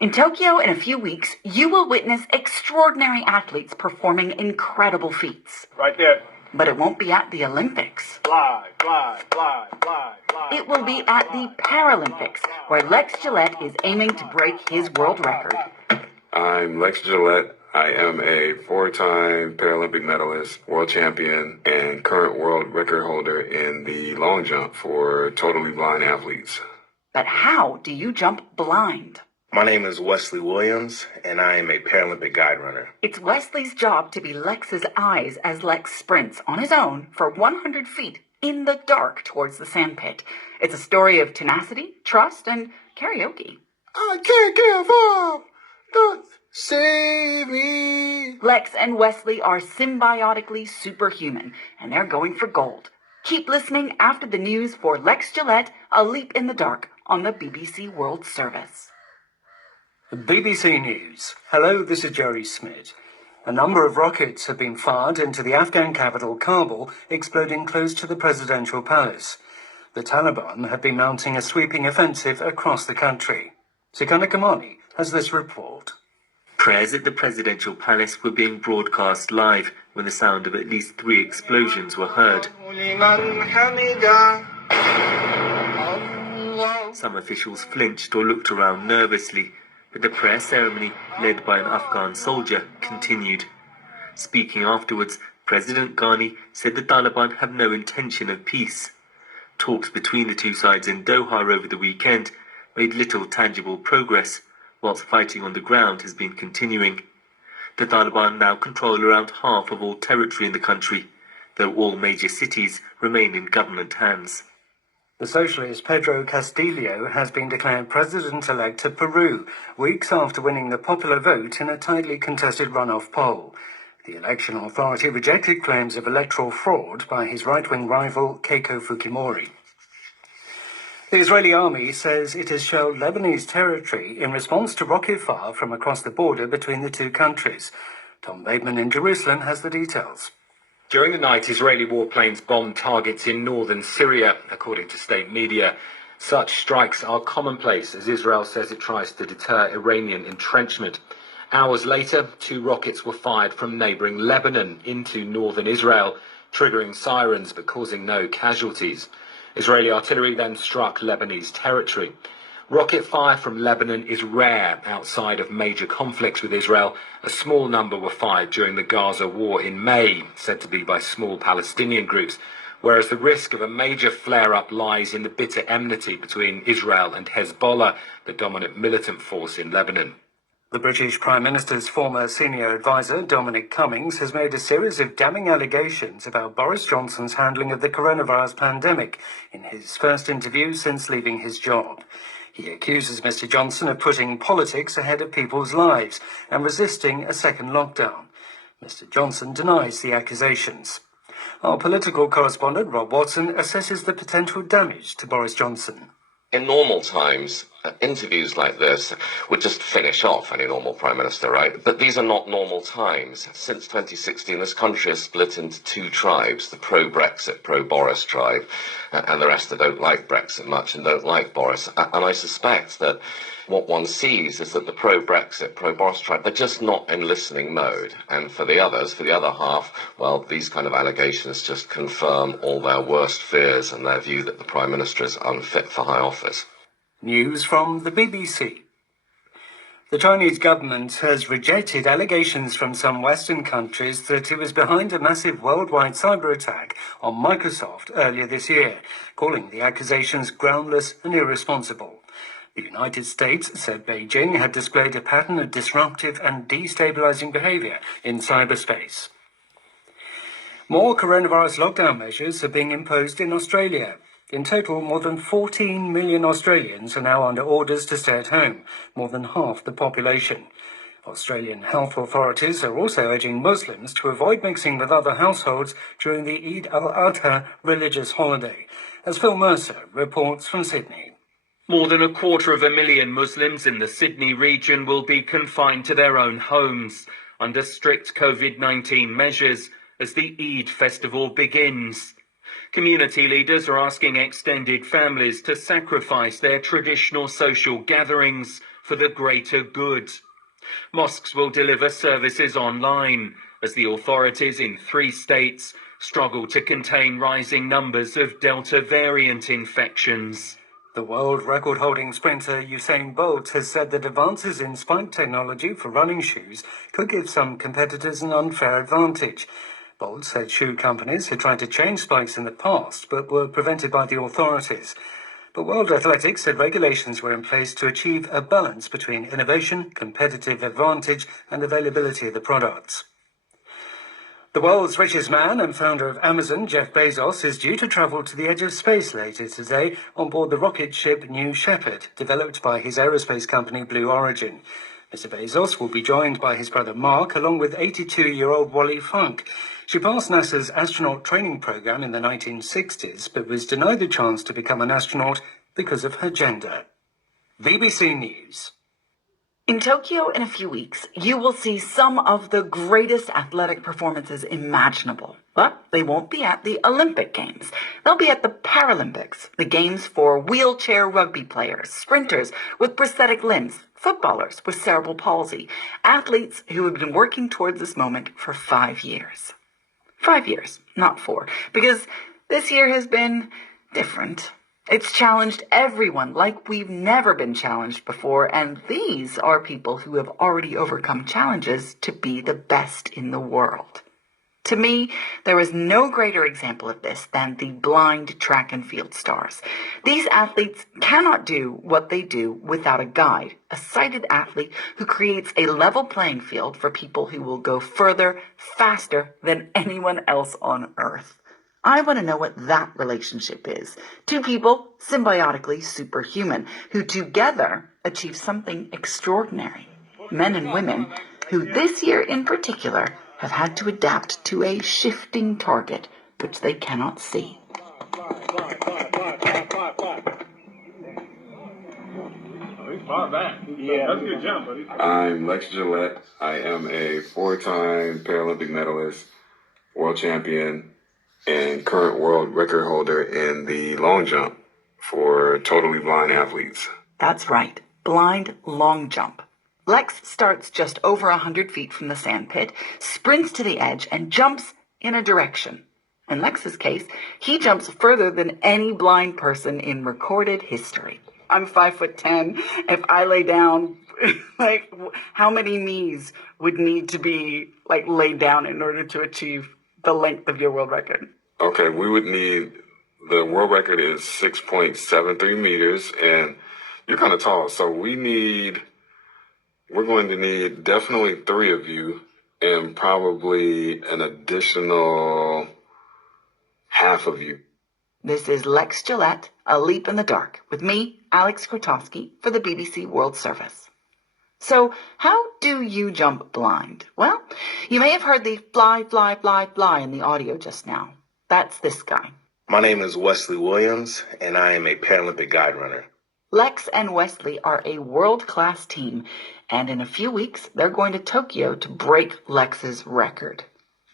In Tokyo, in a few weeks, you will witness extraordinary athletes performing incredible feats. Right there. But it won't be at the Olympics. Fly, fly, fly, fly, fly. It will be at the Paralympics, where Lex Gillette is aiming to break his world record. I'm Lex Gillette. I am a 4-time Paralympic medalist, world champion, and current world record holder in the long jump for totally blind athletes. But how do you jump blind? My name is Wesley Williams, and I am a Paralympic guide runner. It's Wesley's job to be Lex's eyes as Lex sprints on his own for 100 feet in the dark towards the sandpit. It's a story of tenacity, trust, and karaoke. I can't give up! Don't save me! Lex and Wesley are symbiotically superhuman, and they're going for gold. Keep listening after the news for Lex Gillette, A Leap in the Dark on the BBC World Service. BBC News. Hello, this is Jerry Smith. A number of rockets have been fired into the Afghan capital, Kabul, exploding close to the presidential palace. The Taliban have been mounting a sweeping offensive across the country. Sikana Kamani has this report. Prayers at the presidential palace were being broadcast live when the sound of at least 3 explosions were heard. Some officials flinched or looked around nervously, but the prayer ceremony, led by an Afghan soldier, continued. Speaking afterwards, President Ghani said the Taliban have no intention of peace. Talks between the two sides in Doha over the weekend made little tangible progress, whilst fighting on the ground has been continuing. The Taliban now control around half of all territory in the country, though all major cities remain in government hands. The socialist Pedro Castillo has been declared president-elect of Peru, weeks after winning the popular vote in a tightly contested runoff poll. The election authority rejected claims of electoral fraud by his right-wing rival Keiko Fujimori. The Israeli army says it has shelled Lebanese territory in response to rocket fire from across the border between the two countries. Tom Bateman in Jerusalem has the details. During the night, Israeli warplanes bombed targets in northern Syria, according to state media. Such strikes are commonplace as Israel says it tries to deter Iranian entrenchment. Hours later, 2 rockets were fired from neighbouring Lebanon into northern Israel, triggering sirens but causing no casualties. Israeli artillery then struck Lebanese territory. Rocket fire from Lebanon is rare outside of major conflicts with Israel. A small number were fired during the Gaza war in May, said to be by small Palestinian groups, whereas the risk of a major flare-up lies in the bitter enmity between Israel and Hezbollah, the dominant militant force in Lebanon. The British Prime Minister's former senior advisor, Dominic Cummings, has made a series of damning allegations about Boris Johnson's handling of the coronavirus pandemic in his first interview since leaving his job. He accuses Mr. Johnson of putting politics ahead of people's lives and resisting a second lockdown. Mr. Johnson denies the accusations. Our political correspondent, Rob Watson, assesses the potential damage to Boris Johnson. In normal times, interviews like this would just finish off any normal Prime Minister, right? But these are not normal times. Since 2016, this country has split into 2 tribes, the pro-Brexit, pro-Boris tribe, and the rest that don't like Brexit much and don't like Boris. And I suspect that what one sees is that the pro-Brexit, pro-Boris tribe, they're just not in listening mode. And for the others, for the other half, well, these kind of allegations just confirm all their worst fears and their view that the Prime Minister is unfit for high office. News from the BBC. The Chinese government has rejected allegations from some Western countries that it was behind a massive worldwide cyber attack on Microsoft earlier this year, calling the accusations groundless and irresponsible. The United States said Beijing had displayed a pattern of disruptive and destabilizing behavior in cyberspace. More coronavirus lockdown measures are being imposed in Australia. In total, more than 14 million Australians are now under orders to stay at home, more than half the population. Australian health authorities are also urging Muslims to avoid mixing with other households during the Eid al-Adha religious holiday, as Phil Mercer reports from Sydney. More than 250,000 Muslims in the Sydney region will be confined to their own homes under strict COVID-19 measures as the Eid festival begins. Community leaders are asking extended families to sacrifice their traditional social gatherings for the greater good. Mosques will deliver services online as the authorities in 3 states struggle to contain rising numbers of Delta variant infections. The world record-holding sprinter Usain Bolt has said that advances in spike technology for running shoes could give some competitors an unfair advantage. Bolt said shoe companies had tried to change spikes in the past, but were prevented by the authorities. But World Athletics said regulations were in place to achieve a balance between innovation, competitive advantage, and availability of the products. The world's richest man and founder of Amazon, Jeff Bezos, is due to travel to the edge of space later today on board the rocket ship New Shepard, developed by his aerospace company Blue Origin. Mr. Bezos will be joined by his brother Mark, along with 82-year-old Wally Funk. She passed NASA's astronaut training program in the 1960s, but was denied the chance to become an astronaut because of her gender. BBC News. In Tokyo in a few weeks, you will see some of the greatest athletic performances imaginable. But they won't be at the Olympic Games. They'll be at the Paralympics, the games for wheelchair rugby players, sprinters with prosthetic limbs, footballers with cerebral palsy, athletes who have been working towards this moment for 5 years. 5 years, not 4, because this year has been different. It's challenged everyone like we've never been challenged before, and these are people who have already overcome challenges to be the best in the world. To me, there is no greater example of this than the blind track and field stars. These athletes cannot do what they do without a guide, a sighted athlete who creates a level playing field for people who will go further, faster than anyone else on Earth. I want to know what that relationship is. 2 people, symbiotically superhuman, who together achieve something extraordinary. Men and women who this year in particular have had to adapt to a shifting target which they cannot see. That's a good jump, buddy. I'm Lex Gillette. I am a 4-time Paralympic medalist, world champion, and current world record holder in the long jump for totally blind athletes. That's right, blind long jump. Lex starts just over 100 feet from the sand pit, sprints to the edge, and jumps in a direction. In Lex's case, he jumps further than any blind person in recorded history. I'm 5'10". If I lay down, how many knees would need to be laid down in order to achieve the length of your world record? Okay, we would need, the world record is 6.73 meters, and you're kind of tall, so we're going to need definitely 3 of you, and probably an additional half of you. This is Lex Gillette, A Leap in the Dark, with me, Alex Krotowski, for the BBC World Service. So, how do you jump blind? Well, you may have heard the fly, fly, fly, fly in the audio just now. That's this guy. My name is Wesley Williams, and I am a Paralympic guide runner. Lex and Wesley are a world-class team, and in a few weeks, they're going to Tokyo to break Lex's record.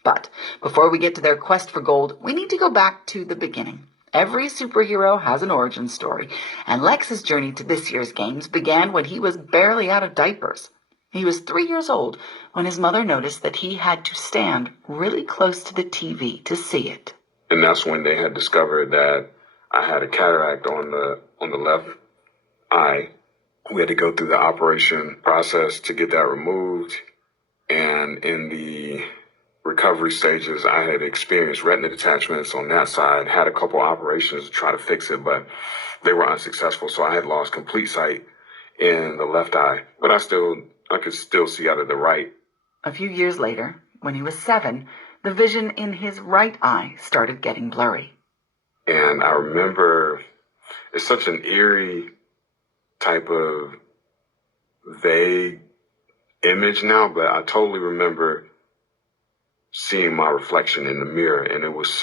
But before we get to their quest for gold, we need to go back to the beginning. Every superhero has an origin story, and Lex's journey to this year's games began when he was barely out of diapers. He was 3 years old when his mother noticed that he had to stand really close to the TV to see it. And that's when they had discovered that I had a cataract on the left eye. We had to go through the operation process to get that removed. And in the recovery stages, I had experienced retina detachments on that side, had a couple operations to try to fix it, but they were unsuccessful. So I had lost complete sight in the left eye, but I could still see out of the right. A few years later, when he was 7, the vision in his right eye started getting blurry. And I remember, it's such an eerie type of vague image now, but I totally remember seeing my reflection in the mirror, and it was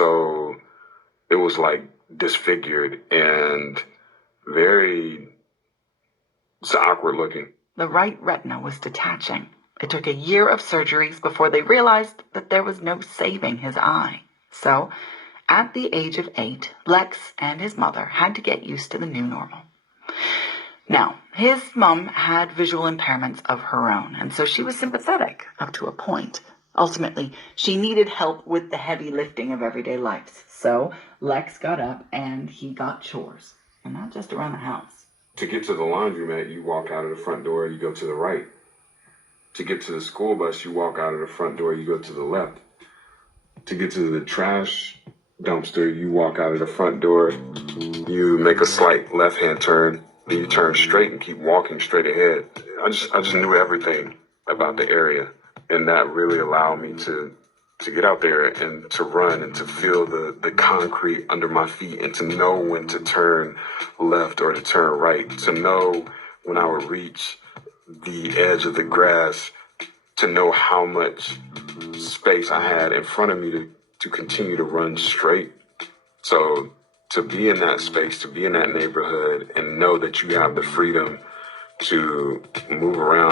like disfigured and it's awkward looking. The right retina was detaching. It took a year of surgeries before they realized that there was no saving his eye. So, At the age of 8, Lex and his mother had to get used to the new normal. Now, his mom had visual impairments of her own, and so she was sympathetic up to a point. Ultimately, she needed help with the heavy lifting of everyday life. So Lex got up and he got chores, and not just around the house. To get to the laundromat, you walk out of the front door, you go to the right. To get to the school bus, you walk out of the front door, you go to the left. To get to the trash dumpster, you walk out of the front door, you make a slight left-hand turn, then you turn straight and keep walking straight ahead. I just knew everything about the area, and that really allowed me to get out there and to run and to feel the concrete under my feet and to know when to turn left or to turn right, to know when I would reach the edge of the grass, to know how much space I had in front of me to continue to run straight. So to be in that space, to be in that neighborhood and know that you have the freedom to move around